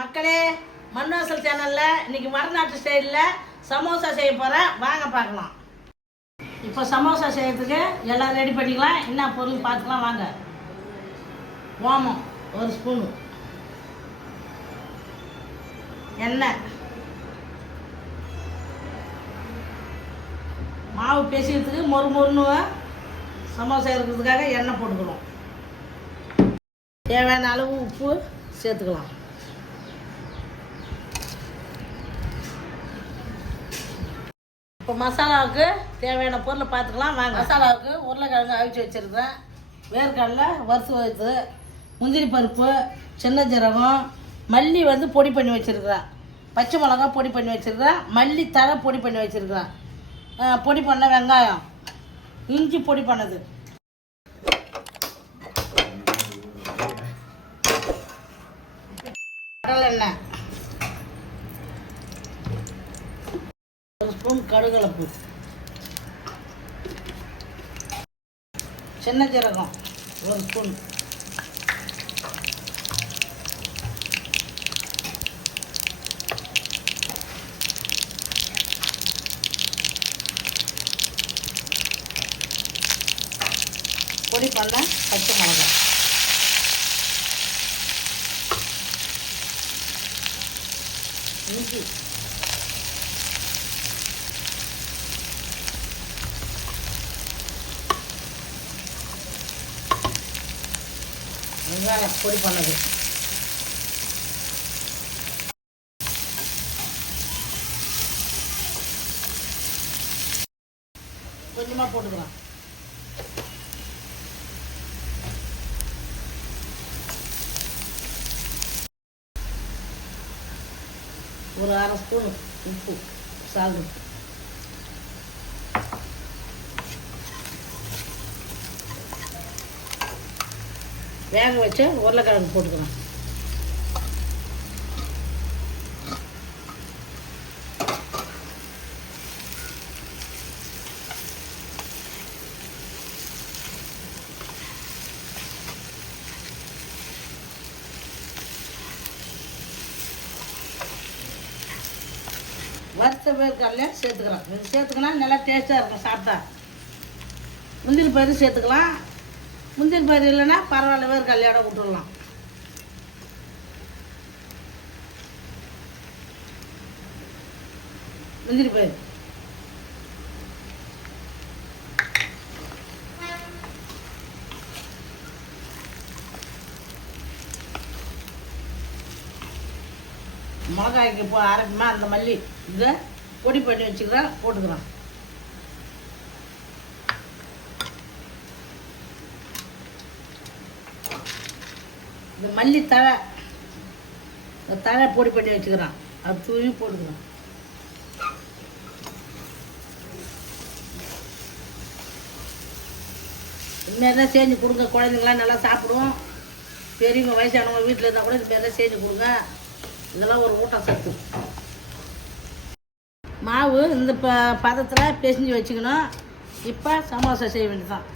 மக்களே, மண்வாசல் சேனலில் இன்னைக்கு வடநாட்டு ஸ்டைலில் சமோசா செய்ய போகிறேன். வாங்க பார்க்கலாம். இப்போ சமோசா செய்யறதுக்கு எல்லாம் ரெடி பண்ணிக்கலாம். என்ன பொருள் பார்த்துக்கலாம் வாங்க. ஓமம் 1 ஸ்பூனு, எண்ணெய், மாவு பேசிக்கிறதுக்கு மொறுன்னு சமோசா இருக்கிறதுக்காக எண்ணெய் போட்டுக்கணும். தேவையான அளவு உப்பு சேர்த்துக்கலாம். இப்போ மசாலாவுக்கு தேவையான பொருளை பார்த்துக்கலாம் வாங்க. மசாலாவுக்கு உருளைக்கிழங்கு அவிச்சு வச்சுருக்கேன், வேர்க்கடலை வறுத்து வச்சு, முந்திரி பருப்பு, சின்ன ஜீரகம், மல்லி பொடி பண்ணி வச்சுருக்கிறேன், பச்சை மிளகா பொடி பண்ணி வச்சுருக்கிறேன், மல்லி தழை பொடி பண்ணி வச்சுருக்கிறேன், பொடி பண்ண வெங்காயம், இஞ்சி பொடி பண்ணது, கடலை எண்ணெய், 1 ஸ்பூன் கடுகுளப்பு, சின்ன ஜீரகம் 1 ஸ்பூன், பொடி பண்ண பச்சை மிளகாய், இஞ்சி, வெங்காயம் பொடி பண்ணது, கொஞ்சமாக போட்டுக்கலாம். ஒரு 1/2 ஸ்பூன் உப்பு, சால்ட், வேக வச்சு உருளைக்கிழங்கு போட்டுக்கலாம். வறுத்த வேர்க்கடலை சேர்த்துக்கலாம். இது சேர்த்துக்கலாம், நல்லா டேஸ்ட்டாக இருக்கும் சாப்பிட்டா. முந்திரி பயிறு சேர்த்துக்கலாம். முந்திரி பயிறு இல்லைன்னா பரவாயில்ல, வேர்க்கடலையோட விட்டுடலாம். முந்திரி பயிறு, மிளகாய்க்கு இப்போ அரைக்குமா அந்த மல்லி இதை பொடி பண்ணி வச்சுக்கிறேன், போட்டுக்கிறேன். இந்த மல்லி தழை, இந்த தழை பொடி பண்ணி வச்சுக்கிறேன், அது தூவி போட்டுக்கிறேன். இதுமாரி தான் செஞ்சு கொடுங்க, குழந்தைங்களாம் நல்லா சாப்பிடுவோம். பெரியவங்க வயசானவங்க வீட்டில் இருந்தால் கூட இதுமாரி தான் செஞ்சு கொடுங்க. இதெல்லாம் ஒரு ஊட்டச்சத்து. மாவு இந்த பதத்தில் பிசைஞ்சு வச்சுக்கணும். இப்போ சமோசா செய்ய வேண்டியதுதான்.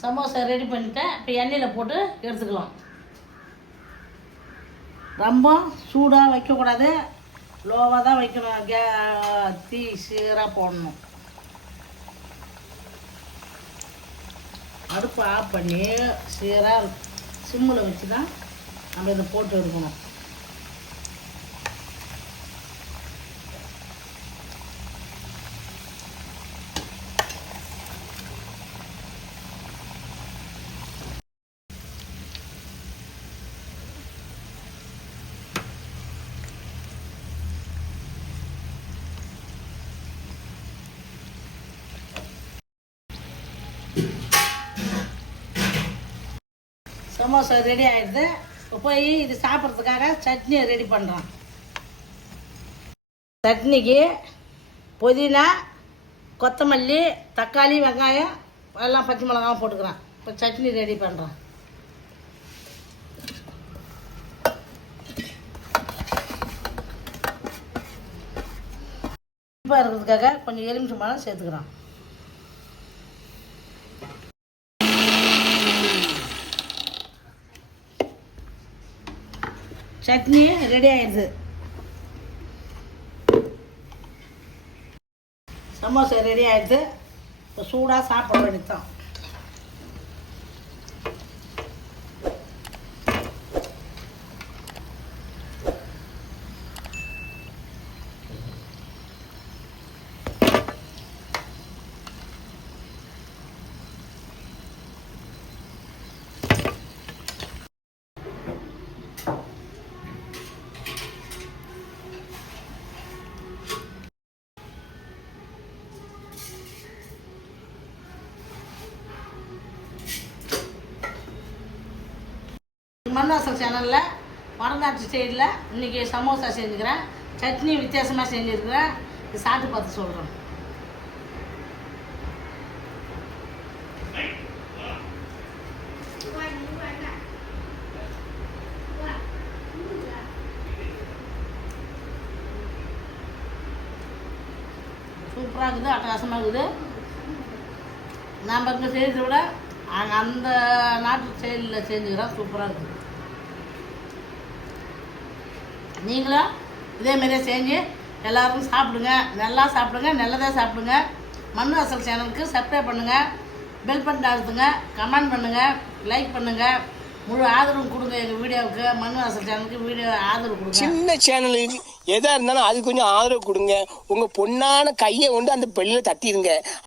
சமோசா ரெடி பண்ணிட்டேன். இப்போ எண்ணெயில் போட்டு எடுத்துக்கலாம். ரொம்ப சூடாக வைக்கக்கூடாது, லோவாக தான் வைக்கணும். தீ சீராக போடணும். அடுப்பு ஆஃப் பண்ணி சீராக சிம்மில் வச்சு தான் நம்ம இதை போட்டு எடுக்கணும். சமோசா ரெடி ஆகிடுது. இப்போ போய் இது சாப்பிட்றதுக்காக சட்னியை ரெடி பண்ணுறோம். சட்னிக்கு புதினா, கொத்தமல்லி, தக்காளி, வெங்காயம் எல்லாம் பச்சை மிளகாவும் போட்டுக்கிறேன். இப்போ சட்னி ரெடி பண்ணுறேன். இப்போ இருக்கிறதுக்காக கொஞ்சம் எலுமிச்சம்பழம் சேர்த்துக்கிறோம். சட்னி ரெடி ஆயிடுது. சமோசா ரெடி ஆயிடுது. இப்போ சூடாக சாப்பிட வேண்டியதுதான். மண்வாசல் சேனலில் வடநாட்டு ஸ்டைலில் இன்றைக்கி சமோசா செஞ்சுக்கிறேன். சட்னி வித்தியாசமாக செஞ்சுருக்கிறேன். இது சாப்பிட்டு பார்த்து சொல்கிறேன். சூப்பராக இருக்குது, அட்டகாசமாக இருக்குது. நாம் இங்கே செய்கிறத விட அந்த நாட்டு ஸ்டைலில் செஞ்சுக்கிறோம். சூப்பராக இருக்குது. நீங்களும் இதேமாரியே செஞ்சு எல்லோரும் சாப்பிடுங்க. நல்லா சாப்பிடுங்க, நல்லதாக சாப்பிடுங்க. மண்வாசல் சேனலுக்கு சப்ஸ்கிரைப் பண்ணுங்கள், பெல் பட்டன் அழுத்துங்க, கமெண்ட் பண்ணுங்கள், லைக் பண்ணுங்கள். முழு ஆதரவு கொடுங்க எங்கள் வீடியோவுக்கு. மண்வாசல் சேனலுக்கு வீடியோ ஆதரவு கொடுங்க. சின்ன சேனலுக்கு எதாக இருந்தாலும் அது கொஞ்சம் ஆதரவு கொடுங்க. உங்கள் பொண்ணான கையை கொண்டு அந்த பெல்லில் தட்டிடுங்க.